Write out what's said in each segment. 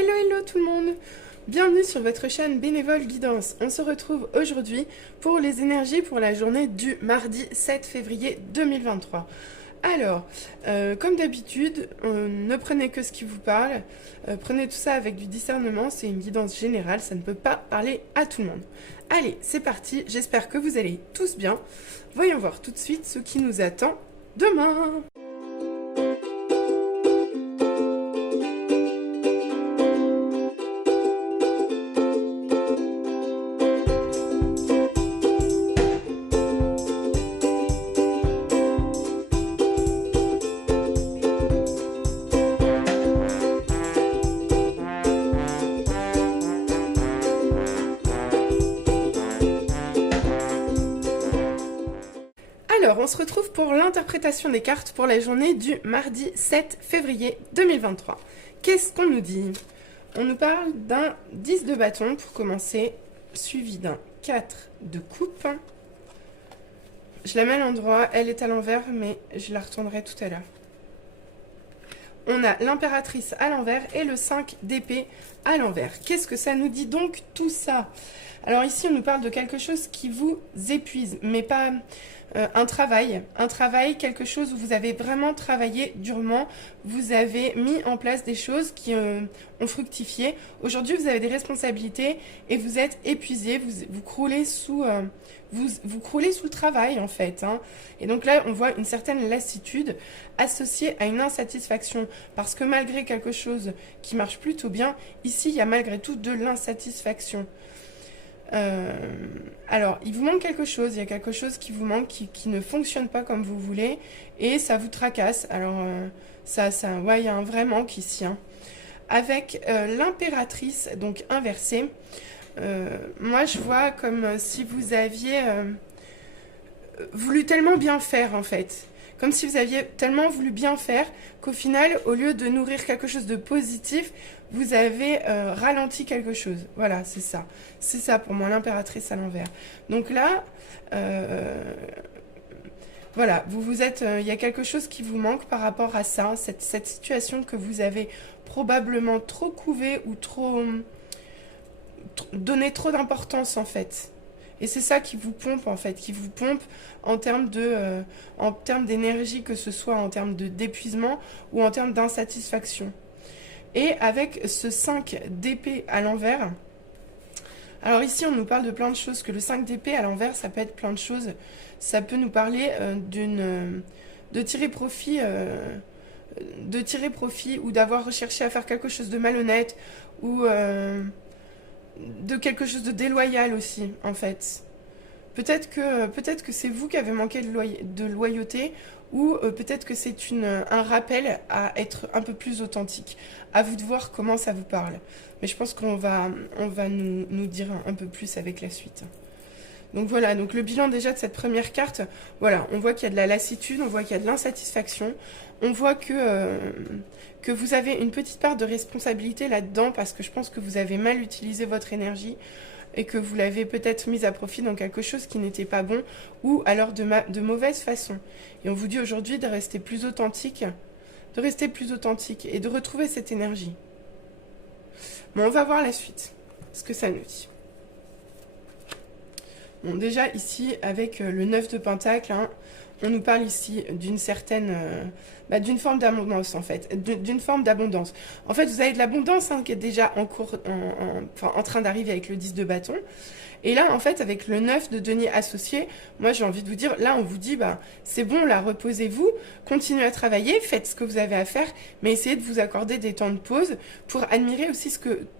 Hello hello tout le monde. Bienvenue sur votre chaîne Bénévole Guidance. On se retrouve aujourd'hui pour les énergies pour la journée du mardi 7 février 2023. Alors, comme d'habitude, ne prenez que ce qui vous parle, prenez tout ça avec du discernement, c'est une guidance générale, ça ne peut pas parler à tout le monde. Allez, c'est parti, j'espère que vous allez tous bien. Voyons voir tout de suite ce qui nous attend demain. Alors, on se retrouve pour l'interprétation des cartes pour la journée du mardi 7 février 2023. Qu'est-ce qu'on nous dit? On nous parle d'un 10 de bâton pour commencer, suivi d'un 4 de coupe. Je la mets à l'endroit, elle est à l'envers, mais je la retournerai tout à l'heure. On a l'impératrice à l'envers et le 5 d'épée à l'envers. Qu'est-ce que ça nous dit donc tout ça? Alors ici, on nous parle de quelque chose qui vous épuise, mais pas... un travail, quelque chose où vous avez vraiment travaillé durement, vous avez mis en place des choses qui ont fructifié. Aujourd'hui, vous avez des responsabilités et vous êtes épuisé, vous croulez sous, vous croulez sous le travail en fait. Et donc là, on voit une certaine lassitude associée à une insatisfaction parce que malgré quelque chose qui marche plutôt bien, ici, il y a malgré tout de l'insatisfaction. Alors, il vous manque quelque chose, il y a quelque chose qui vous manque, qui ne fonctionne pas comme vous voulez, et ça vous tracasse. Alors, ouais, il y a un vrai manque ici. Avec l'impératrice, donc inversée, moi je vois comme si vous aviez voulu tellement bien faire en fait. Comme si vous aviez tellement voulu bien faire qu'au final, au lieu de nourrir quelque chose de positif, vous avez ralenti quelque chose. Voilà, c'est ça. C'est ça pour moi, l'impératrice à l'envers. Donc là, voilà, vous êtes, il y a quelque chose qui vous manque par rapport à ça, cette situation que vous avez probablement trop couvée ou trop donné trop d'importance en fait. Et c'est ça qui vous pompe en fait, qui vous pompe en termes d'énergie, que ce soit en termes d'épuisement ou en termes d'insatisfaction. Et avec ce 5 d'épée à l'envers, alors ici on nous parle de plein de choses, que le 5 d'épée à l'envers ça peut être plein de choses. Ça peut nous parler de tirer profit ou d'avoir recherché à faire quelque chose de malhonnête ou... de quelque chose de déloyal aussi, en fait. Peut-être que c'est vous qui avez manqué de loyauté, ou peut-être que c'est un rappel à être un peu plus authentique. À vous de voir comment ça vous parle. Mais je pense qu'on va nous dire un peu plus avec la suite. Donc voilà, donc le bilan déjà de cette première carte, voilà, on voit qu'il y a de la lassitude, on voit qu'il y a de l'insatisfaction, on voit que vous avez une petite part de responsabilité là-dedans parce que je pense que vous avez mal utilisé votre énergie et que vous l'avez peut-être mise à profit dans quelque chose qui n'était pas bon ou alors de mauvaise façon. Et on vous dit aujourd'hui de rester plus authentique, et de retrouver cette énergie. Bon, on va voir la suite, ce que ça nous dit. Bon, déjà ici, avec le 9 de Pentacle, on nous parle ici d'une certaine... d'une forme d'abondance, en fait. D'une forme d'abondance. En fait, vous avez de l'abondance qui est déjà en train d'arriver avec le 10 de bâton. Et là, en fait, avec le 9 de denier associé, moi, j'ai envie de vous dire, là, on vous dit, c'est bon, là, reposez-vous, continuez à travailler, faites ce que vous avez à faire, mais essayez de vous accorder des temps de pause pour admirer aussi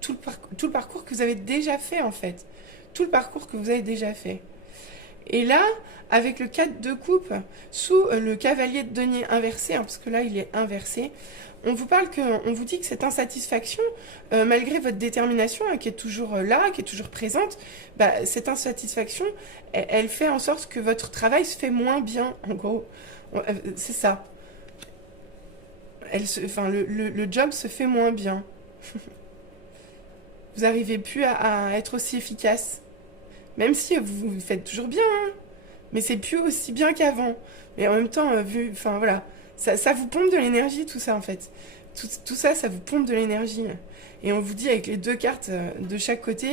tout le parcours que vous avez déjà fait, en fait. Tout le parcours que vous avez déjà fait. Et là, avec le 4 de coupe, sous le cavalier de denier inversé, parce que là, il est inversé, on vous dit que cette insatisfaction, malgré votre détermination, qui est toujours là, qui est toujours présente, cette insatisfaction, elle fait en sorte que votre travail se fait moins bien, en gros. C'est ça. Le job se fait moins bien. Vous n'arrivez plus à être aussi efficace. Même si vous faites toujours bien, mais c'est plus aussi bien qu'avant. Mais en même temps, voilà, ça vous pompe de l'énergie, tout ça, en fait. Tout ça, ça vous pompe de l'énergie. Et on vous dit, avec les 2 cartes de chaque côté,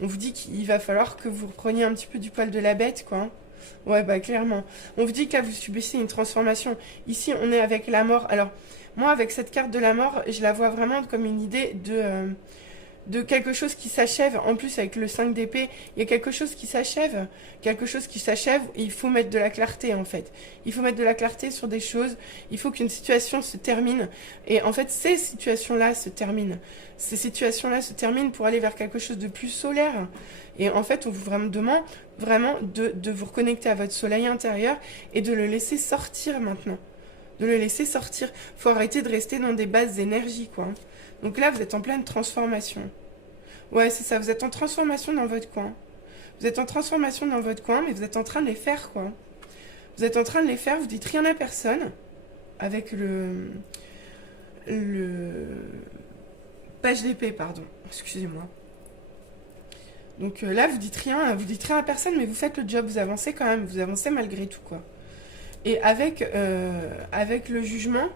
on vous dit qu'il va falloir que vous repreniez un petit peu du poil de la bête, quoi. Ouais, bah clairement. On vous dit que là, vous subissez une transformation. Ici, on est avec la mort. Alors, moi, avec cette carte de la mort, je la vois vraiment comme une idée de quelque chose qui s'achève. En plus, avec le 5 d'épée, il y a quelque chose qui s'achève. Quelque chose qui s'achève, et il faut mettre de la clarté, en fait. Il faut mettre de la clarté sur des choses. Il faut qu'une situation se termine. Et en fait, ces situations-là se terminent. Ces situations-là se terminent pour aller vers quelque chose de plus solaire. Et en fait, on vous demande vraiment de vous reconnecter à votre soleil intérieur et de le laisser sortir maintenant. De le laisser sortir. Faut arrêter de rester dans des bases d'énergie, quoi. Donc là, vous êtes en pleine transformation. Ouais, c'est ça, vous êtes en transformation dans votre coin. Vous êtes en transformation dans votre coin, mais vous êtes en train de les faire, quoi. Vous êtes en train de les faire, vous dites rien à personne. Avec le page d'épée, pardon. Excusez-moi. Donc là, vous dites rien à personne, mais vous faites le job, vous avancez quand même, vous avancez malgré tout, quoi. Et avec le jugement,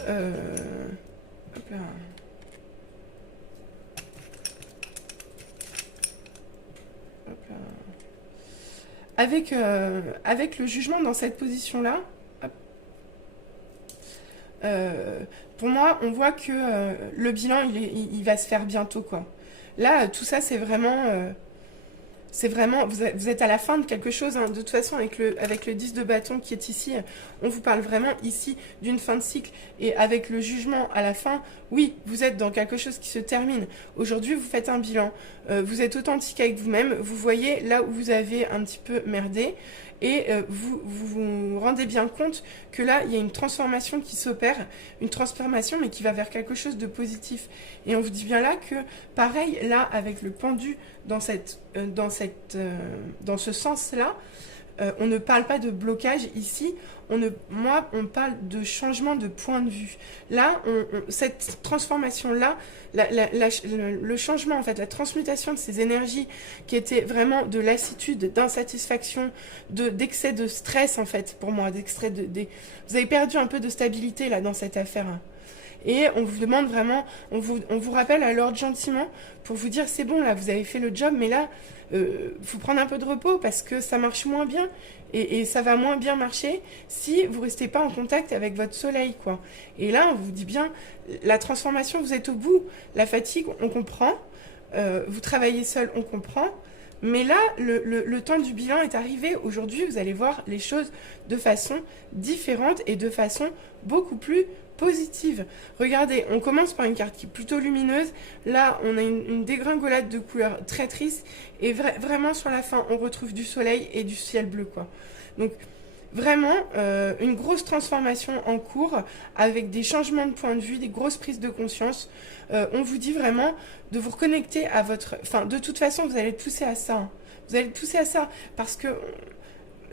hop là. Hop là. Avec le jugement dans cette position-là, pour moi, on voit que le bilan, il va se faire bientôt, quoi. Là, tout ça, c'est vraiment, vous êtes à la fin de quelque chose, hein. De toute façon, avec le 10 de bâton qui est ici, on vous parle vraiment ici d'une fin de cycle. Et avec le jugement à la fin, oui, vous êtes dans quelque chose qui se termine. Aujourd'hui, vous faites un bilan. Vous êtes authentique avec vous-même. Vous voyez là où vous avez un petit peu merdé. Et vous vous rendez bien compte que là, il y a une transformation qui s'opère, une transformation mais qui va vers quelque chose de positif. Et on vous dit bien là que, pareil, là, avec le pendu dans ce sens-là, on ne parle pas de blocage ici, on parle de changement de point de vue. Là, cette transformation-là, le changement, en fait, la transmutation de ces énergies qui étaient vraiment de lassitude, d'insatisfaction, d'excès de stress, en fait, pour moi, vous avez perdu un peu de stabilité, là, dans cette affaire, hein. Et on vous demande vraiment, on vous rappelle à l'ordre gentiment pour vous dire c'est bon, là, vous avez fait le job, mais là, faut prendre un peu de repos parce que ça marche moins bien et ça va moins bien marcher si vous restez pas en contact avec votre soleil, quoi. Et là, on vous dit bien, la transformation, vous êtes au bout. La fatigue, on comprend. Vous travaillez seul, on comprend. Mais là, le temps du bilan est arrivé. Aujourd'hui, vous allez voir les choses de façon différente et de façon beaucoup plus positive. Regardez, on commence par une carte qui est plutôt lumineuse. Là, on a une dégringolade de couleurs très triste. Et vraiment, sur la fin, on retrouve du soleil et du ciel bleu, quoi. Donc, vraiment, une grosse transformation en cours avec des changements de point de vue, des grosses prises de conscience. On vous dit vraiment de vous reconnecter à votre... Enfin, de toute façon, vous allez être poussé à ça, hein. Vous allez être poussé à ça parce que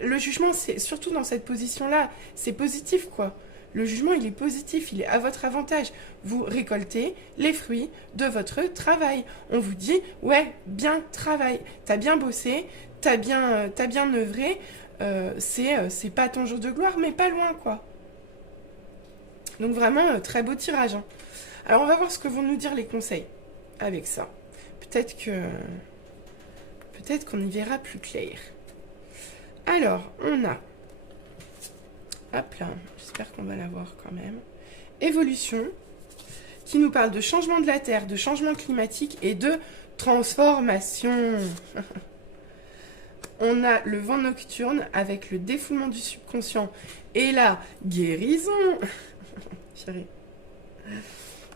le jugement, c'est surtout dans cette position-là, c'est positif, quoi. Le jugement, il est positif, il est à votre avantage. Vous récoltez les fruits de votre travail. On vous dit, ouais, bien travail, t'as bien bossé, t'as bien œuvré, c'est pas ton jour de gloire, mais pas loin, quoi. Donc vraiment, très beau tirage, hein. Alors, on va voir ce que vont nous dire les conseils avec ça. Peut-être qu'on y verra plus clair. Alors, on a... Hop là, j'espère qu'on va la voir quand même. Évolution, qui nous parle de changement de la Terre, de changement climatique et de transformation. On a le vent nocturne avec le défoulement du subconscient et la guérison. Chérie.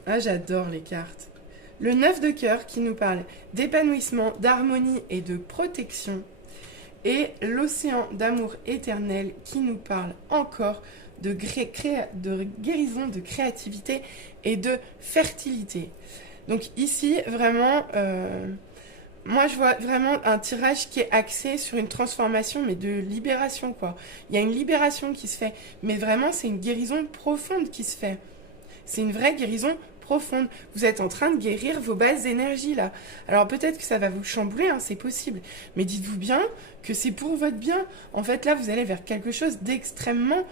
Ah, j'adore les cartes. Le 9 de cœur qui nous parle d'épanouissement, d'harmonie et de protection. Et l'océan d'amour éternel qui nous parle encore de guérison, de créativité et de fertilité. Donc ici, vraiment, moi je vois vraiment un tirage qui est axé sur une transformation, mais de libération, quoi. Il y a une libération qui se fait, mais vraiment c'est une guérison profonde qui se fait. C'est une vraie guérison profonde. Vous êtes en train de guérir vos bases d'énergie, là. Alors peut-être que ça va vous chambouler, hein, c'est possible. Mais dites-vous bien que c'est pour votre bien. En fait, là, vous allez vers quelque chose d'extrêmement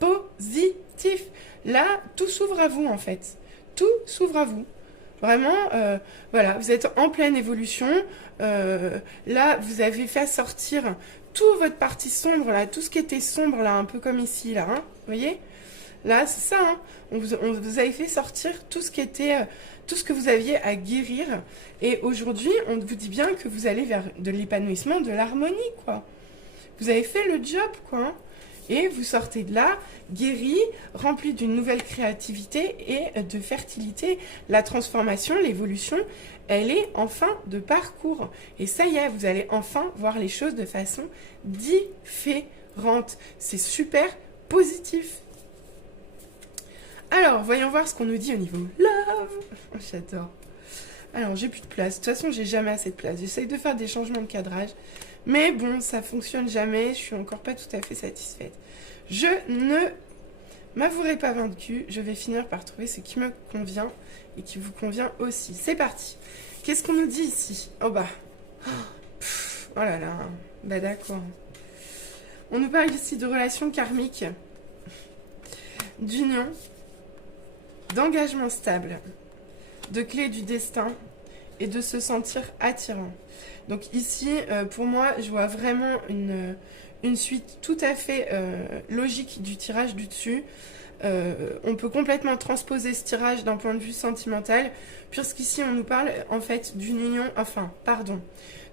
positif. Là, tout s'ouvre à vous en fait. Tout s'ouvre à vous. Vraiment, voilà, vous êtes en pleine évolution. Là, vous avez fait sortir toute votre partie sombre, là, tout ce qui était sombre, là, un peu comme ici, là, hein, vous voyez? Là, c'est ça, hein. On vous avait fait sortir tout ce qui était, tout ce que vous aviez à guérir. Et aujourd'hui, on vous dit bien que vous allez vers de l'épanouissement, de l'harmonie, quoi. Vous avez fait le job, quoi, hein. Et vous sortez de là, guéri, rempli d'une nouvelle créativité et de fertilité. La transformation, l'évolution, elle est en fin de parcours. Et ça y est, vous allez enfin voir les choses de façon différente. C'est super positif. Alors, voyons voir ce qu'on nous dit au niveau love. J'adore. Alors, j'ai plus de place. De toute façon, j'ai jamais assez de place. J'essaye de faire des changements de cadrage. Mais bon, ça fonctionne jamais. Je suis encore pas tout à fait satisfaite. Je ne m'avouerai pas vaincue. Je vais finir par trouver ce qui me convient et qui vous convient aussi. C'est parti. Qu'est-ce qu'on nous dit ici? Oh bah. Oh là là. Bah d'accord. On nous parle ici de relations karmiques, d'union, d'engagement stable, de clé du destin et de se sentir attirant. Donc ici, pour moi, je vois vraiment une suite tout à fait logique du tirage du dessus. On peut complètement transposer ce tirage d'un point de vue sentimental, puisqu'ici on nous parle en fait d'une union,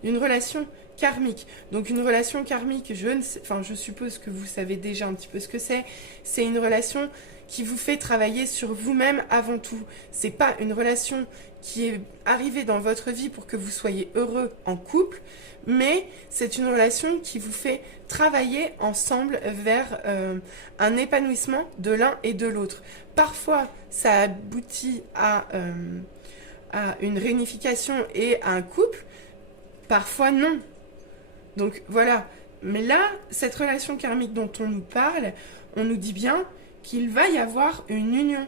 d'une relation karmique. Donc une relation karmique, je suppose que vous savez déjà un petit peu ce que c'est. C'est une relation qui vous fait travailler sur vous-même avant tout. C'est pas une relation qui est arrivée dans votre vie pour que vous soyez heureux en couple, mais c'est une relation qui vous fait travailler ensemble vers un épanouissement de l'un et de l'autre. Parfois, ça aboutit à une réunification et à un couple, parfois non. Donc voilà. Mais là, cette relation karmique dont on nous parle, on nous dit bien qu'il va y avoir une union.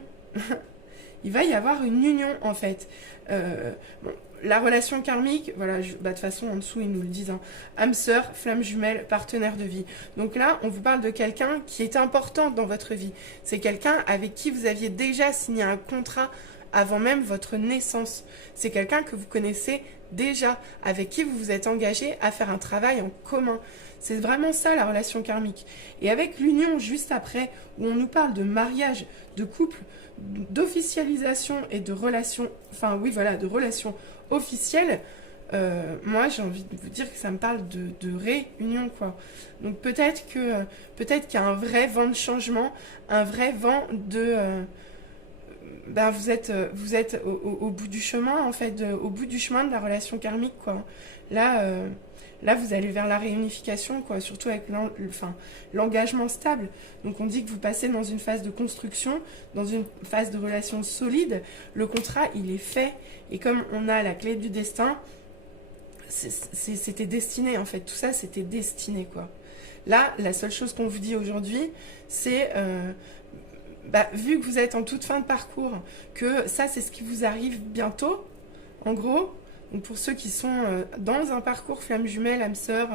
Il va y avoir une union en fait. Bon, la relation karmique, voilà, de toute façon en dessous ils nous le disent, hein, âme sœur, flamme jumelle, partenaire de vie. Donc là, on vous parle de quelqu'un qui est important dans votre vie. C'est quelqu'un avec qui vous aviez déjà signé un contrat avant même votre naissance. C'est quelqu'un que vous connaissez déjà, avec qui vous vous êtes engagé à faire un travail en commun. C'est vraiment ça la relation karmique. Et avec l'union juste après, où on nous parle de mariage, de couple, d'officialisation et de relations, de relations officielles, moi j'ai envie de vous dire que ça me parle de réunion, quoi. Donc peut-être qu'il y a un vrai vent de changement, un vrai vent de... vous êtes au bout du chemin, en fait, au bout du chemin de la relation karmique, quoi. Là, vous allez vers la réunification, quoi, surtout avec l'engagement stable. Donc, on dit que vous passez dans une phase de construction, dans une phase de relation solide. Le contrat, il est fait. Et comme on a la clé du destin, c'était destiné, en fait. Tout ça, c'était destiné, quoi. Là, la seule chose qu'on vous dit aujourd'hui, c'est... vu que vous êtes en toute fin de parcours, que ça, c'est ce qui vous arrive bientôt, en gros... Donc pour ceux qui sont dans un parcours flamme jumelle, âme sœur,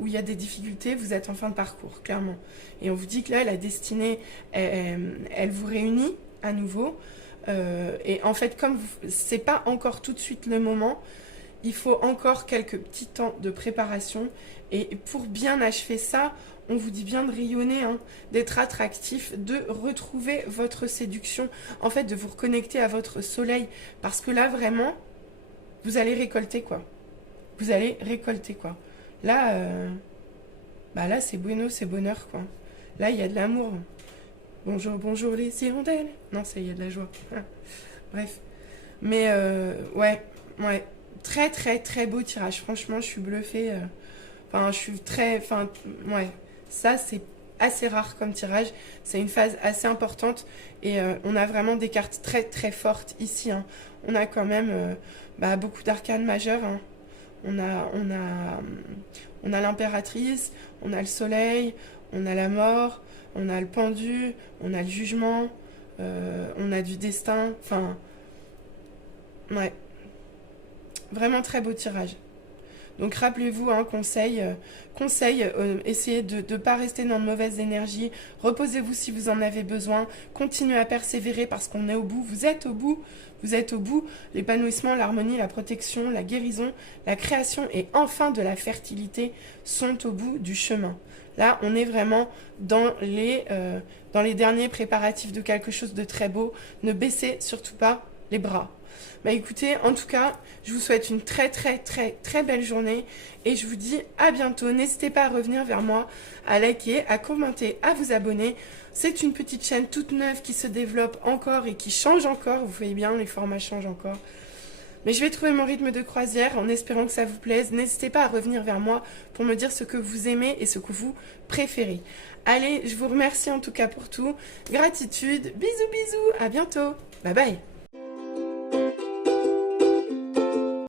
où il y a des difficultés, vous êtes en fin de parcours, clairement. Et on vous dit que là, la destinée, elle vous réunit à nouveau. Et en fait, comme c'est pas encore tout de suite le moment, il faut encore quelques petits temps de préparation. Et pour bien achever ça, on vous dit bien de rayonner, hein, d'être attractif, de retrouver votre séduction, en fait, de vous reconnecter à votre soleil. Parce que là, vraiment... vous allez récolter, quoi. Vous allez récolter, quoi. Là, là, c'est bueno, c'est bonheur, quoi. Là, il y a de l'amour. Bonjour, bonjour les hirondelles. Non, ça, il y a de la joie. Bref. Mais, ouais. Très, très, très beau tirage. Franchement, je suis bluffée. Je suis très... ouais. Ça, c'est assez rare comme tirage. C'est une phase assez importante. Et on a vraiment des cartes très, très fortes ici, hein. On a quand même... beaucoup d'arcanes majeurs, hein. On a l'impératrice, on a le soleil, on a la mort, on a le pendu, on a le jugement, on a du destin. Ouais. Vraiment très beau tirage. Donc rappelez-vous, un conseil, essayez de ne pas rester dans de mauvaises énergies, reposez-vous si vous en avez besoin, continuez à persévérer parce qu'on est au bout, vous êtes au bout, l'épanouissement, l'harmonie, la protection, la guérison, la création et enfin de la fertilité sont au bout du chemin. Là, on est vraiment dans les derniers préparatifs de quelque chose de très beau. Ne baissez surtout pas les bras. Bah écoutez, en tout cas, je vous souhaite une très belle journée et je vous dis à bientôt. N'hésitez pas à revenir vers moi, à liker, à commenter, à vous abonner. C'est une petite chaîne toute neuve qui se développe encore et qui change encore. Vous voyez bien, les formats changent encore. Mais je vais trouver mon rythme de croisière en espérant que ça vous plaise. N'hésitez pas à revenir vers moi pour me dire ce que vous aimez et ce que vous préférez. Allez, je vous remercie en tout cas pour tout. Gratitude, bisous, à bientôt. Bye bye.